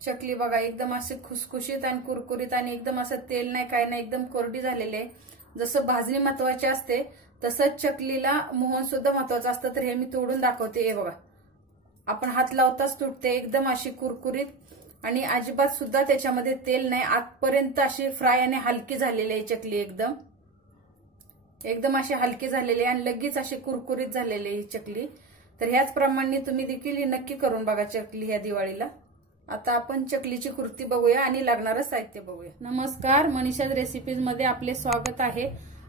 चकली बघा एकदम अशी खुसखुशीत आणि कुरकुरीत आणि एकदम असं तेल नाही काय नाही एकदम कोरडी झालेली आहे. जसं भाजणी महत्वाची असते तसंच चकलीला मोहन सुद्धा महत्वाचं असतं. तर हे मी तोडून दाखवते. हे बघा आपण हात लावताच तुटते. एकदम अशी कुरकुरीत आणि अजिबात सुद्धा त्याच्यामध्ये तेल नाही. आतपर्यंत अशी फ्राय आणि हलकी झालेली आहे चकली. एकदम अशी हलकी झालेली आहे आणि लगेच अशी कुरकुरीत झालेली आहे चकली. तर ह्याच प्रमाणे तुम्ही देखील नक्की करून बघा चकली ह्या दिवाळीला. आता आपण चकलीची कृती बघूया आणि लागणारं साहित्य बघूया. नमस्कार, मनीषाज रेसिपीज मध्ये आपले स्वागत आहे.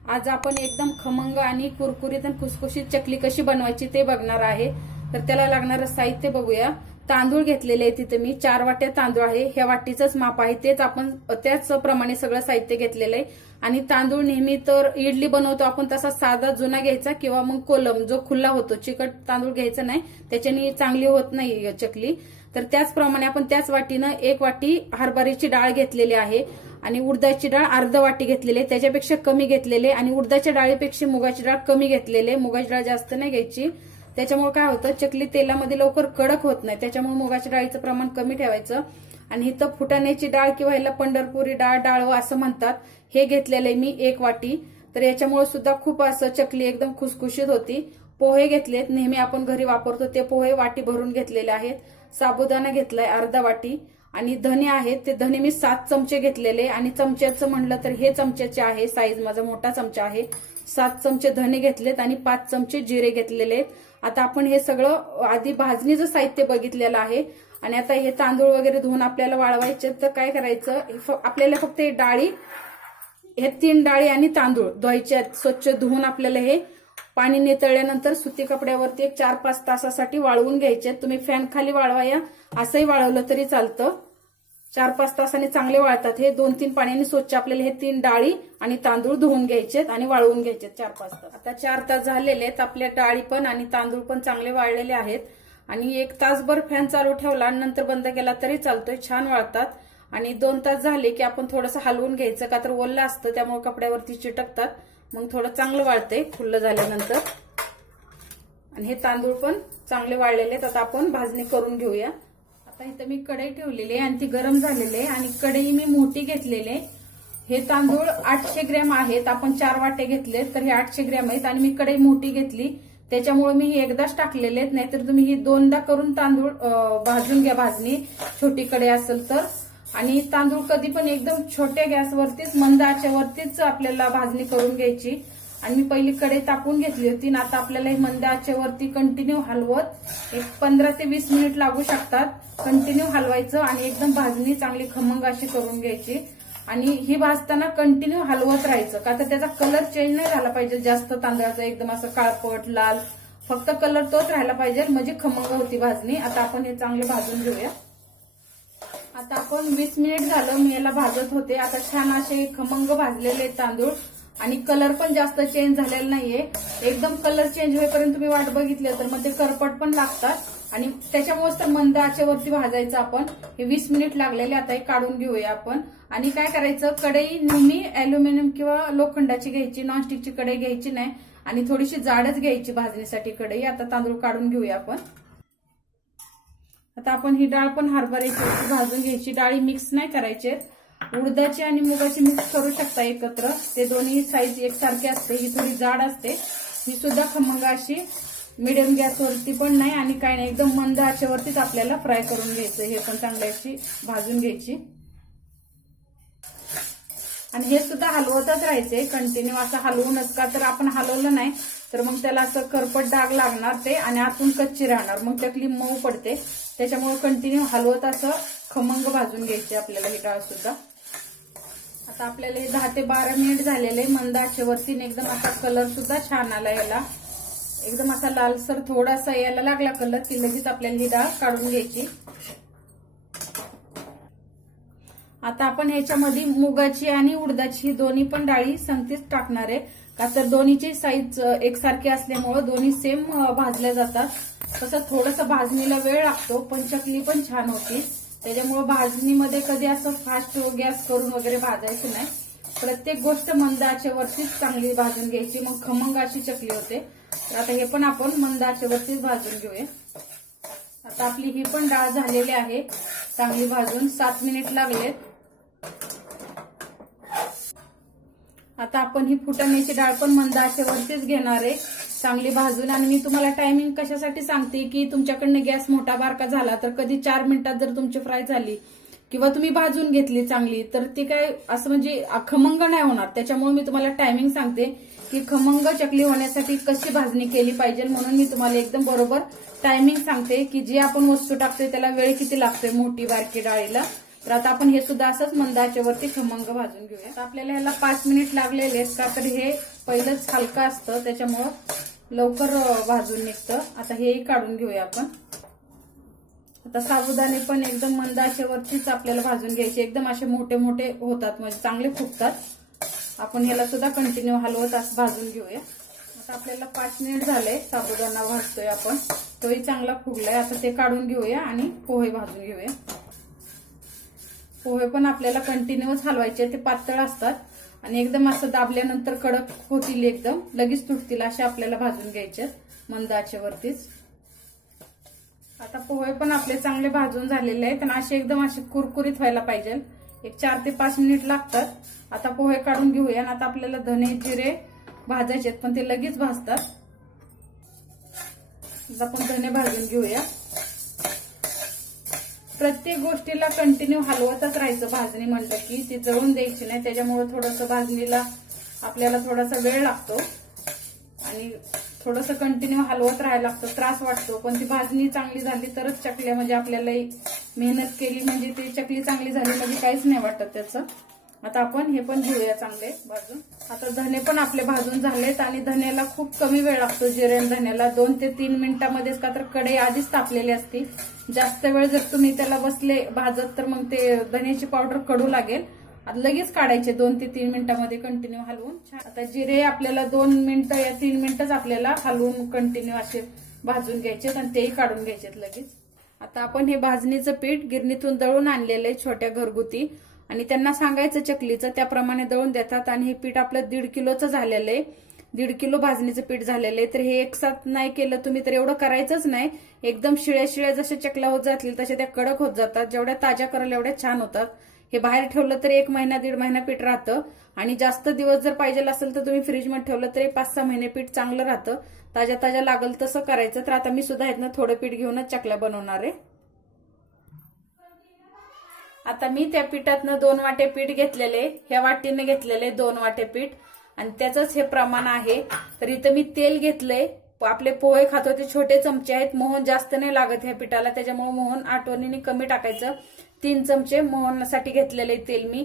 आज आपण एकदम खमंग आणि कुरकुरीत आणि खुसखुशीत चकली कशी बनवायची ते बघणार आहे. तर त्याला लागणारं साहित्य बघूया. तांदूळ घेतलेले आहे तिथे मी 4 वाट्या तांदूळ आहे. ह्या वाटीचंच माप आहे. तेच आपण त्याच प्रमाणे सगळं साहित्य घेतलेलं आहे. आणि तांदूळ नेहमी तर इडली बनवतो आपण तसा साधा जुना घ्यायचा किंवा मग कोलम जो खुला होतो. चिकट तांदूळ घ्यायचा नाही, त्याच्याने चांगली होत नाही चकली. तर त्याचप्रमाणे आपण त्याच वाटीनं 1 वाटी हरभऱ्याची डाळ घेतलेली आहे आणि उडदाची डाळ अर्ध वाटी घेतलेली आहे. त्याच्यापेक्षा कमी घेतलेले आणि उडदाच्या डाळीपेक्षा मुगाची डाळ कमी घेतलेली. मुगाची डाळ जास्त नाही घ्यायची. त्याच्यामुळे काय होतं चकली तेलामध्ये लवकर कडक होत नाही. त्याच्यामुळे मुगाच्या डाळीचं प्रमाण कमी ठेवायचं. आणि इथं फुटाण्याची डाळ किंवा ह्याला पंढरपुरी डाळ डाळवं असं म्हणतात, हे घेतलेलं आहे मी 1 वाटी. तर याच्यामुळे सुद्धा खूप असं चकली एकदम खुसखुशीत होती. पोहे घेतलेत, नेहमी आपण घरी वापरतो ते पोहे वाटी भरून घेतलेले आहेत. साबुदाणा घेतलाय अर्धा वाटी आणि धने आहेत. ते धने मी 7 चमचे घेतलेले आणि चमच्याचं म्हणलं तर हे चमच्याचे आहे. साईज माझा मोठा चमचा आहे. 7 चमचे धने घेतलेत आणि 5 चमचे जिरे घेतलेले आहेत. आता आपण हे सगळं आधी भाजणीचं साहित्य बघितलेलं आहे आणि आता हे तांदूळ वगैरे धुवून आपल्याला वाळवायचे. तर काय करायचं, आपल्याला फक्त हे डाळी, हे 3 डाळी आणि तांदूळ धुवायचे स्वच्छ धुवून. आपल्याला हे पाणी नितळल्यानंतर सुती कपड्यावरती 4-5 तासासाठी वाळवून घ्यायचे. तुम्ही फॅन खाली वाळवाया असंही वाळवलं तरी चालतं. 4-5 तासांनी चांगले वाळतात हे. 2-3 पाण्याने स्वच्छ आपल्याला हे 3 डाळी आणि तांदूळ धुवून घ्यायचेत आणि वाळवून घ्यायचे 4-5 तास. आता 4 तास झालेले आहेत. आपल्या डाळी पण आणि तांदूळ पण चांगले वाळलेले आहेत. आणि 1 तासभर फॅन चालू ठेवला आणि नंतर बंद केला तरी चालतोय, छान वाळतात. आणि 2 तास झाले की आपण थोडंसं हलवून घ्यायचं, का तर ओलं असतं त्यामुळे कपड्यावरती चिटकतात. मग थोडं चांगलं वाळतंय खुल्लं झाल्यानंतर. आणि हे तांदूळ पण चांगले वाळलेले आहेत. आता आपण भाजणी करून घेऊया. आता इथं मी कढई ठेवलेली आहे आणि ती गरम झालेली आहे आणि कढई मी मोठी घेतलेली. हे तांदूळ 800 ग्रॅम आहेत. आपण 4 वाटे घेतले तर हे 800 ग्रॅम आहेत आणि मी कढई मोठी घेतली त्याच्यामुळे मी हे एकदाच टाकलेले आहेत. नाहीतर तुम्ही ही 2दा करून तांदूळ भाजून घ्या भाजणी, छोटी कढई असेल तर. आणि तांदूळ कधी पण एकदम छोट्या गॅसवरतीच मंद आचेवरतीच आपल्याला भाजणी करून घ्यायची. आणि मी पहिली कढई तापून घेतली होती ना, आता आपल्याला ही मंद आचेवरती कंटिन्यू हलवत 15 ते 20 मिनिट लागू शकतात. कंटिन्यू हलवायचं आणि एकदम भाजणी चांगली खमंग अशी करून घ्यायची. आणि ही भाजताना कंटिन्यू हलवत राहायचं, का तर त्याचा कलर चेंज नाही झाला पाहिजे जास्त तांदळाचा, एकदम असं काळपट लाल, फक्त कलर तोच राहायला पाहिजे म्हणजे खमंग होती भाजणी. आता आपण हे चांगले भाजून घेऊया. आता आपण 20 मिनिट झालं मी याला भाजत होते. आता छान असे खमंग भाजलेले तांदूळ आणि कलर पण जास्त चेंज झालेला नाहीये. एकदम कलर चेंज होईपर्यंत तुम्ही वाट बघितली तर मग ते करपट पण लागतात आणि त्याच्यामुळेच तर मंद आचेवरती भाजायचं आपण. हे 20 मिनिट लागलेले. आता हे काढून घेऊया आपण. आणि काय करायचं, कढई नेहमी अॅल्युमिनियम किंवा लोखंडाची घ्यायची, नॉनस्टिकची कढई घ्यायची नाही आणि थोडीशी जाडच घ्यायची भाजणीसाठी कढई. आता तांदूळ काढून घेऊया आपण. आता आपण ही डाळ पण हरभऱ्याची भाजून घ्यायची. डाळी मिक्स नाही करायचे, उडदाची आणि मुगाची मिक्स करू शकता एकत्र. ते दोन्ही साईज एकसारखे असते. ही थोडी जाड असते. ही सुद्धा खमंग अशी मिडियम गॅसवरती पण नाही आणि काय नाही, एकदम मंद आचेवरतीच आपल्याला फ्राय करून घ्यायचं. हे पण चांगली अशी भाजून घ्यायची आणि हे सुद्धा हलवतच राहायचे कंटिन्यू. असं हलवूनच, का तर आपण हलवलं नाही तर मग त्याला असं करपट डाग लागणार ते आणि आतून कच्ची राहणार, मग चकली मऊ पडते. त्याच्यामुळे कंटिन्यू हलवत असं खमंग भाजून घ्यायची आपल्याला ही डाळ सुद्धा. आता आपल्याला 10 ते 12 मिनिट झालेले मंद आचेवरती. एकदम असा कलर सुद्धा छान आला याला. एकदम असा लालसर थोडासा यायला लागला कलर की लगेच आपल्याला ही डाळ काढून घ्यायची. आता आपण ह्याच्यामध्ये मुगाची आणि उडदाची ही दोन्ही पण डाळी संगतीच टाकणार आहे, का तर दोन्हीची साईज एकसारखी असल्यामुळे दोन्ही सेम भाजल्या जातात. तसं थोडंसं भाजणीला वेळ लागतो पण चकली पण छान होती. त्याच्यामुळे भाजणीमध्ये कधी असं फास्ट गॅस करून वगैरे भाजायचं नाही. प्रत्येक गोष्ट मंद आचेवरतीच चांगली भाजून घ्यायची, मग खमंग अशी चकली होते. तर आता हे पण आपण मंद आचेवरतीच भाजून घेऊया. आता आपली ही पण डाळ झालेली आहे चांगली भाजून, 7 मिनिट लागलेत. आता आपण ही फुटाण्याची डाळ पण मंद आचेवरतीच घेणार आहे चांगली भाजून. आणि मी तुम्हाला टायमिंग कशासाठी सांगते की तुमच्याकडनं गॅस मोठा बारका झाला तर कधी 4 मिनिटात जर तुमची फ्राय झाली किंवा तुम्ही भाजून घेतली चांगली तर ती काय असं म्हणजे खमंग नाही होणार. त्याच्यामुळे मी तुम्हाला टायमिंग सांगते की खमंग चकली होण्यासाठी कशी भाजणी केली पाहिजे, म्हणून मी तुम्हाला एकदम बरोबर टायमिंग सांगते की जी आपण वस्तू टाकते त्याला वेळ किती लागतोय मोठी बारकी डाळीला. तर आता आपण हे सुद्धा असंच मंद आचेवरती खमंग भाजून घेऊया. आता आपल्याला ह्याला 5 मिनिट लागलेले आहेत का तर हे पहिलंच हलका असतं त्याच्यामुळं लवकर भाजून निघतं. आता हेही काढून घेऊया आपण. आता साबुदाणे पण एकदम मंद आचेवरतीच आपल्याला भाजून घ्यायचे, एकदम असे मोठे मोठे होतात म्हणजे चांगले फुगतात. आपण ह्याला सुद्धा कंटिन्यू हलवत असं भाजून घेऊया. आता आपल्याला 5 मिनिट झाले साबुदाणा भाजतोय आपण, तोही चांगला फुगलाय. आता ते काढून घेऊया आणि पोहे भाजून घेऊया. पोहे पण आपल्याला कंटिन्यूच हलवायचे, ते पातळ असतात आणि एकदम असं दाबल्यानंतर कडक होतील, एकदम लगेच तुटतील असे आपल्याला भाजून घ्यायचे मंद आचेवरतीच. आता पोहे पण आपले चांगले भाजून झालेले आहेत आणि असे एकदम असे कुरकुरीत व्हायला पाहिजे. एक 4 ते 5 मिनिट लागतात. आता पोहे काढून घेऊया. आता आपल्याला धने जिरे भाजायचे पण ते लगेच भाजतात. आपण धने भाजून घेऊया. प्रत्येक गोष्टीला कंटिन्यू हलवतच राहायचं भाजणी म्हणलं की, ती जळून द्यायची नाही. त्याच्यामुळे थोडंसं भाजणीला आपल्याला थोडासा वेळ लागतो आणि थोडंसं कंटिन्यू हलवत राहायला लागतं, त्रास वाटतो. पण ती भाजणी चांगली झाली तरच चकल्या म्हणजे आपल्याला मेहनत केली म्हणजे ती चकली चांगली झाली म्हणजे काहीच नाही वाटत त्याचं. आता आपण हे पण घेऊया चांगले भाजून. आता धने पण आपले भाजून झालेत आणि धन्याला खूप कमी वेळ लागतो, जिरे आणि धन्याला 2 ते 3 मिनिटांमध्येच, का तर कढई आधीच तापलेली असते. जास्त वेळ जर तुम्ही त्याला बसले भाजत तर मग ते धन्याची पावडर कडू लागेल. आता लगेच काढायचे 2 ते 3 मिनिटांमध्ये कंटिन्यू हलवून. आता जिरे आपल्याला 2 मिनिटं या 3 मिनिटच आपल्याला हलवून कंटिन्यू असे भाजून घ्यायचे आणि तेही काढून घ्यायचे लगेच. आता आपण हे भाजणीचं पीठ गिरणीतून दळून आणलेलं आहे छोट्या घरगुती, आणि त्यांना सांगायचं चकलीचं त्याप्रमाणे दळून देतात. आणि हे पीठ आपलं 1.5 किलोचं झालेलं आहे, 1.5 किलो भाजणीचं पीठ झालेलं आहे. तर हे एकसाथ नाही केलं तुम्ही तर एवढं करायचंच नाही. एकदम शिळ्या शिळ्या जशा चकल्या होत जातील तशा त्या कडक होत जातात. जेवढ्या ताज्या कराल एवढ्या छान होतात. हे बाहेर ठेवलं तर 1 महिना 1.5 महिना पीठ राहतं आणि जास्त दिवस जर पाहिजे असेल तर तुम्ही फ्रीजमध्ये ठेवलं तरी 5-6 महिने पीठ चांगलं राहतं. ताज्या ताज्या लागल तसं करायचं. तर आता मी सुद्धा ह्यातनं थोडं पीठ घेऊनच चकल्या बनवणार आहे. आता मी त्या पिठातनं 2 वाटे पीठ घेतलेले, ह्या वाटीने घेतलेले 2 वाटे पीठ आणि त्याचंच हे प्रमाण आहे. तर इथं मी तेल घेतलंय. आपले पोहे खातो ते छोटे चमचे आहेत, मोहन जास्त नाही लागत ह्या पिठाला, त्याच्यामुळे मोहन आठवणीने कमी टाकायचं. 3 चमचे मोहनासाठी घेतलेले तेल मी.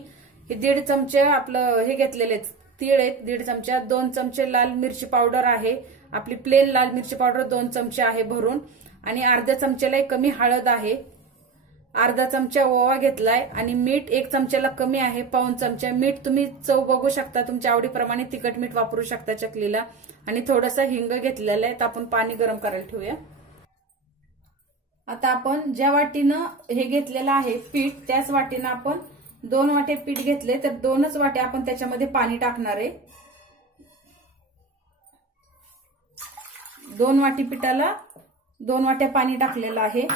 हे 1.5 चमचे आपलं हे घेतलेले तीळ आहेत 1.5 चमचा, 2 चमचे लाल मिरची पावडर आहे, आपली प्लेन लाल मिरची पावडर 2 चमचे आहे भरून, आणि अर्ध्या चमच्याला कमी हळद आहे, अर्धा चमचा ओवा घेतलाय आणि मीठ 1 चमच्याला कमी आहे, पाऊण चमचा मीठ. तुम्ही चव बघू शकता तुमच्या आवडीप्रमाणे, तिखट मीठ वापरू शकता चकलीला. आणि थोडंसं हिंग घेतलेलं आहे. तर आपण पाणी गरम करायला ठेवूया. आता आपण ज्या वाटीनं हे घेतलेलं आहे पीठ त्याच वाटीनं आपण 2 वाटे पीठ घेतले, तर 2च वाटे आपण त्याच्यामध्ये पाणी टाकणार आहे. 2 वाटी पिठाला 2 वाट्या पाणी टाकलेलं आहे.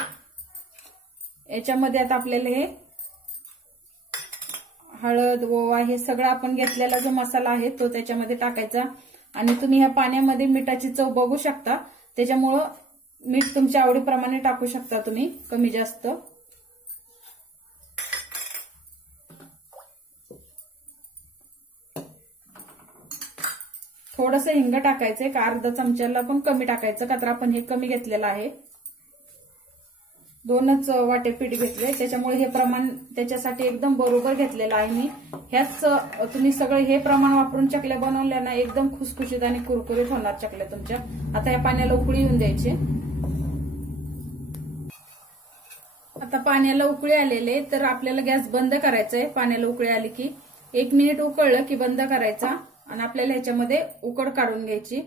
याच्यामध्ये आता आपल्याला हे हळद ओवा हे सगळं आपण घेतलेला जो मसाला आहे तो त्याच्यामध्ये टाकायचा. आणि तुम्ही ह्या पाण्यामध्ये मिठाची चव बघू शकता, त्याच्यामुळं मीठ तुमच्या आवडीप्रमाणे टाकू शकता तुम्ही, कमी जास्त. थोडंसं हिंग टाकायचंय, का अर्धा चमच्याला पण कमी टाकायचं, का तर आपण हे कमी घेतलेलं आहे. 2च वाटे पीठ घेतले त्याच्यामुळे हे प्रमाण त्याच्यासाठी एकदम बरोबर घेतलेलं आहे मी. ह्याच तुम्ही सगळं हे प्रमाण वापरून चकल्या बनवल्या ना एकदम खुसखुशीत आणि कुरकुरीत होणार चकल्या तुमच्या. आता या पाण्याला उकळी येऊन द्यायची. आता पाण्याला उकळी आलेले तर आपल्याला गॅस बंद करायचा आहे. पाण्याला उकळी आली की 1 मिनिट उकळलं की बंद करायचा आणि आपल्याला ह्याच्यामध्ये उकड काढून घ्यायची.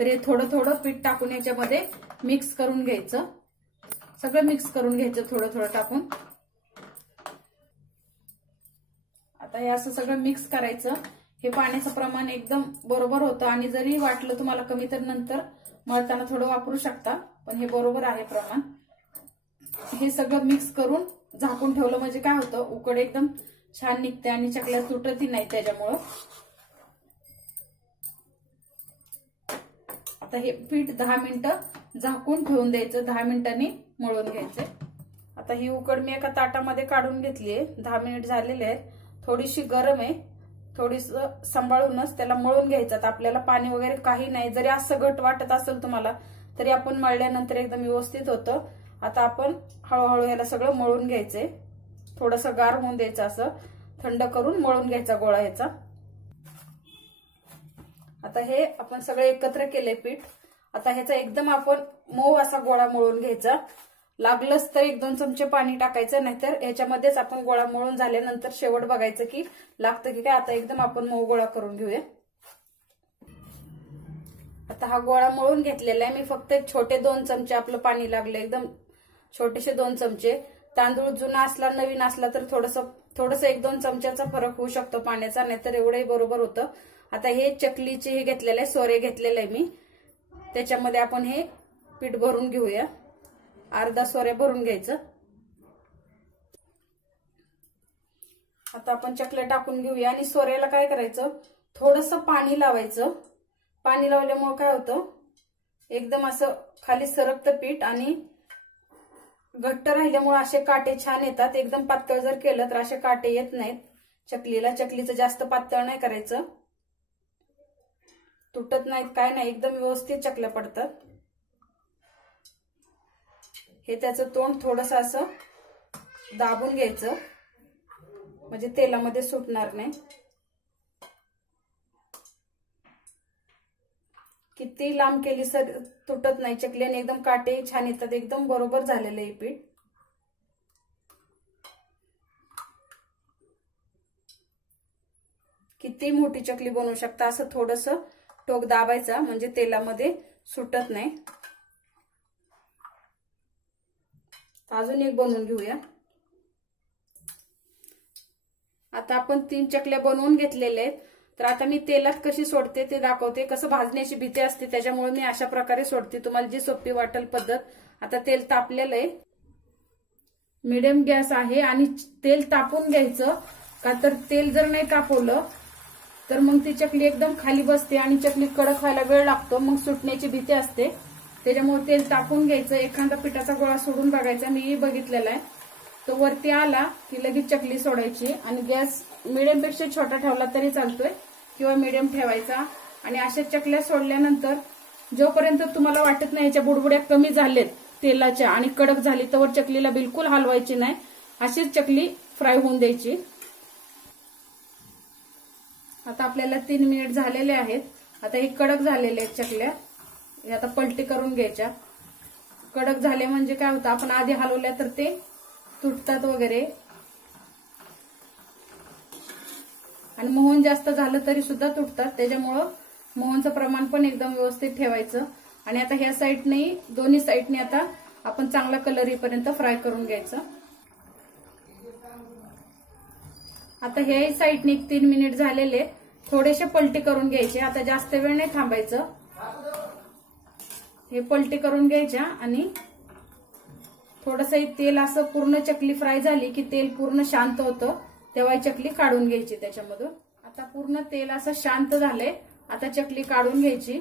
तर हे थोडं थोडं पीठ टाकून याच्यामध्ये मिक्स करून घ्यायचं, सगळं मिक्स करून घ्यायचं थोडं थोडं टाकून. आता हे असं सगळं मिक्स करायचं. हे पाण्याचं प्रमाण एकदम बरोबर होतं आणि जरी वाटलं तुम्हाला कमी तर नंतर मळताना थोडं वापरू शकता, पण हे बरोबर आहे प्रमाण. हे सगळं मिक्स करून झाकून ठेवलं म्हणजे काय होतं, उकड एकदम छान निघते आणि चकल्या तुटतही नाही त्याच्यामुळं. आता हे पीठ 10 मिनिटं झाकून ठेवून द्यायचं, 10 मिनिटांनी मळून घ्यायचंय. आता ही उकड मी एका ताटामध्ये काढून घेतलीये. 10 मिनिट झालेले आहेत. थोडीशी गरम आहे, थोडीस सांभाळूनच त्याला मळून घ्यायचं. आता आपल्याला पाणी वगैरे काही नाही. जरी असं घट वाटत असेल तुम्हाला तरी आपण मळल्यानंतर एकदम व्यवस्थित होतं. आता आपण हळूहळू ह्याला सगळं मळून घ्यायचंय. थोडंसं गार होऊन द्यायचं, असं थंड करून मळून घ्यायचा गोळा ह्याचा. आता हे आपण सगळं एकत्र केलंय पीठ. आता ह्याचा एकदम आपण मऊ असा गोळा मळून घ्यायचा. लागलंच तर 1-2 चमचे पाणी टाकायचं, नाहीतर याच्यामध्येच आपण गोळा मळून झाल्यानंतर शेवट बघायचं की लागतं की काय. आता एकदम आपण मऊ गोळा करून घेऊया. आता हा गोळा मळून घेतलेला आहे मी. फक्त छोटे 2 चमचे आपलं पाणी लागलं, एकदम छोटेसे 2 चमचे. तांदूळ जुना असला नवीन असला तर थोडस 1-2 चमच्याचा फरक होऊ शकतो पाण्याचा, नाहीतर एवढंही बरोबर होतं. आता हे चकलीचे हे घेतलेले आहे, सोरे घेतलेले आहे मी. त्याच्यामध्ये आपण हे पीठ भरून घेऊया. अर्धा सोऱ्या भरून घ्यायचं. आता आपण चकल्या टाकून घेऊया आणि सोऱ्याला काय करायचं, थोडंसं पाणी लावायचं. पाणी लावल्यामुळे काय होतं, एकदम असं खाली सरकतं पीठ आणि घट्ट राहिल्यामुळे असे काटे छान येतात. एकदम पातळ जर केलं तर असे काटे येत नाहीत चकलीला. चकलीचं जास्त पातळ नाही करायचं, तुटत नाहीत काय नाही, एकदम व्यवस्थित चकल्या पडतात. हे त्याचं तोंड थोडंसं असं दाबून घ्यायचं म्हणजे तेलामध्ये सुटणार नाही. किती लांब केली सर तुटत नाही चकली आणि एकदम काटे छान येतात. एकदम बरोबर झालेलं आहे पीठ. किती मोठी चकली बनवू शकता. असं थोडंसं टोक दाबायचा म्हणजे तेलामध्ये सुटत नाही. अजून एक बनवून घेऊया. आता आपण 3 चकल्या बनवून घेतलेल्या आहेत. तर आता मी तेलात कशी सोडते ते दाखवते. कसं भाजण्याची भीती असते त्याच्यामुळे मी अशा प्रकारे सोडते, तुम्हाला जी सोपी वाटेल पद्धत. आता तेल तापलेलं आहे, मीडियम गॅस आहे आणि तेल तापून घ्यायचं. का तर तेल जर नाही तापवलं तर मग ती चकली एकदम खाली बसते आणि चकली कडक व्हायला वेळ लागतो, मग सुटण्याची भीती असते. त्याच्यामुळे तेल टाकून घ्यायचं. एखादा पिठाचा गोळा सोडून बघायचा, मी बघितलेला आहे. तो वरती आला की लगेच चकली सोडायची आणि गॅस मिडियम पेक्षा छोटा ठेवला तरी चालतोय किंवा मिडियम ठेवायचा. आणि अशा चकल्या सोडल्यानंतर जोपर्यंत तुम्हाला वाटत नाही याच्या बुडबुड्या कमी झालेत तेलाच्या आणि कडक झाली तोवर चकलीला बिलकुल हलवायची नाही. अशीच चकली फ्राय होऊन द्यायची. आता आपल्याला 3 मिनिट झालेले आहेत. आता हे कडक झालेले आहेत चकल्या. हे आता पलटी करून घ्यायच्या. कडक झाले म्हणजे काय होतं, आपण आधी हलवल्या तर ते तुटतात वगैरे. आणि मोहन जास्त झालं तरी सुद्धा तुटतात, त्याच्यामुळं मोहनचं प्रमाण पण एकदम व्यवस्थित ठेवायचं. आणि आता ह्या साईडने दोन्ही साईडने आता आपण चांगला कलर येईपर्यंत फ्राय करून घ्यायचं. आता ह्याही साईडने 3 मिनिट झालेले, थोडेसे पलटी करून घ्यायचे. आता जास्त वेळ नाही थांबायचं. हे पलटी करून घ्यायच्या आणि थोडंसं तेल असं पूर्ण चकली फ्राय झाली की तेल पूर्ण शांत होतं तेव्हा चकली काढून घ्यायची त्याच्यामधून. आता पूर्ण तेल असं शांत झालंय. आता चकली काढून घ्यायची.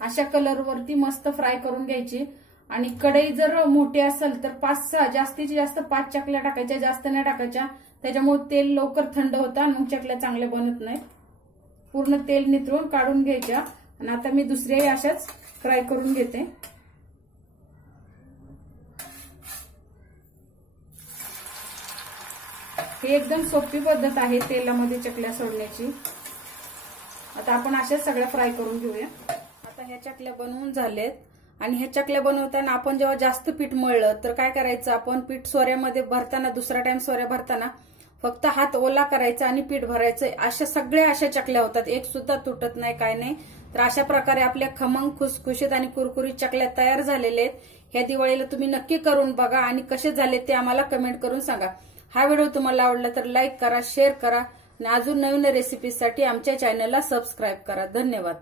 अशा कलरवरती मस्त फ्राय करून घ्यायची. आणि कढई जर मोठी असेल तर 5-6 जास्तीत जास्त 5 चकल्या टाकायच्या, जास्त नाही टाकायच्या. त्याच्यामुळे तेल लवकर थंड होतं आणि मग चकल्या चांगल्या बनत नाहीत. पूर्ण तेल निथळून काढून घ्यायच्या. आणि आता मी दुसऱ्याही अशाच फ्राय करून घेते. ही एकदम सोपी पद्धत आहे तेलामध्ये चकल्या सोडण्याची. आता आपण अशाच सगळ्या फ्राय करून घेऊया. आता ह्या चकल्या बनवून झालेत. आणि ह्या चकल्या बनवताना आपण जेव्हा जास्त पीठ मळलं तर काय करायचं, आपण पीठ सोऱ्यामध्ये भरताना, दुसरा टाइम सोऱ्या भरताना फक्त हात ओला करायचा आणि पीठ भरायचं. अशा चकल्या होतात, एक सुद्धा तुटत नाही, काय नाही. तर अशा प्रकारे आपल्या खमंग, खुसखुशीत आणि कुरकुरीत चकल्या तयार झालेल्या आहेत. ह्या दिवाळीला तुम्ही नक्की करून बघा आणि कसे झाले ते आम्हाला कमेंट करून सांगा. हा व्हिडिओ तुम्हाला आवडला तर लाईक करा, शेअर करा आणि अजून नवीन रेसिपीसाठी आमच्या चॅनलला सबस्क्राईब करा. धन्यवाद.